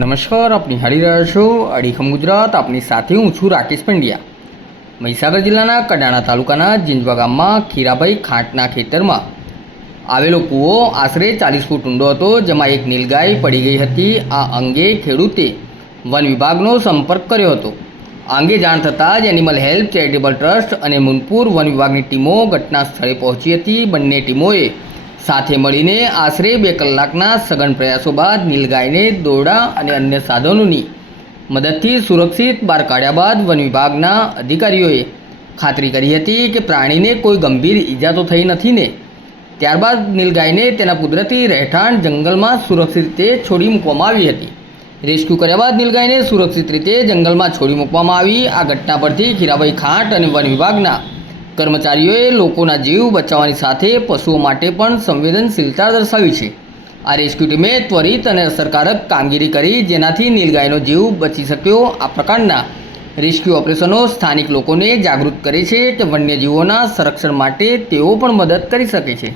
નમસ્કાર આપ નિહાળી રહ્યા છો અડીખમ ગુજરાત. આપની સાથે હું છું રાકેશ પંડ્યા. મહીસાગર જિલ્લાના કડાણા તાલુકાના જીંજવા ગામમાં ખીરાભાઈ ખાંટના ખેતરમાં આવેલો કૂવો આશરે ચાલીસ ફૂટ ઊંડો હતો, જેમાં એક નીલગાય પડી ગઈ હતી. આ અંગે ખેડૂતે વન વિભાગનો સંપર્ક કર્યો હતો. આ અંગે જાણ થતાં જ એનિમલ હેલ્પ ચેરિટેબલ ટ્રસ્ટ અને મુનપુર વન વિભાગની ટીમો ઘટના સ્થળે પહોંચી હતી. બંને ટીમોએ સાથે મળીને આશરે બે કલાકના સઘન પ્રયાસો બાદ નીલગાયને દોરડા અને અન્ય સાધનોની મદદથી સુરક્ષિત બહાર કાઢ્યા બાદ વન વિભાગના અધિકારીઓએ ખાતરી કરી હતી કે પ્રાણીને કોઈ ગંભીર ઈજા તો થઈ નથી ને. ત્યારબાદ નીલગાયને તેના કુદરતી રહેઠાણ જંગલમાં સુરક્ષિત રીતે છોડી મૂકવામાં આવી હતી. રેસ્ક્યુ કર્યા બાદ નીલગાયને સુરક્ષિત રીતે જંગલમાં છોડી મૂકવામાં આવી. આ ઘટના પરથી ખીરાભાઈ ખાંટ અને વન વિભાગના કર્મચારીઓએ લોકોના જીવ બચાવવાની સાથે પશુઓ માટે પણ સંવેદનશીલતા દર્શાવી છે. આ રેસ્ક્યુ ટીમે ત્વરિત અને અસરકારક કામગીરી કરી જેનાથી નીલગાયનો જીવ બચી શક્યો. આ પ્રકારના રેસ્ક્યુ ઓપરેશનો સ્થાનિક લોકોને જાગૃત કરે છે કે વન્યજીવોના સંરક્ષણ માટે તેઓ પણ મદદ કરી શકે છે.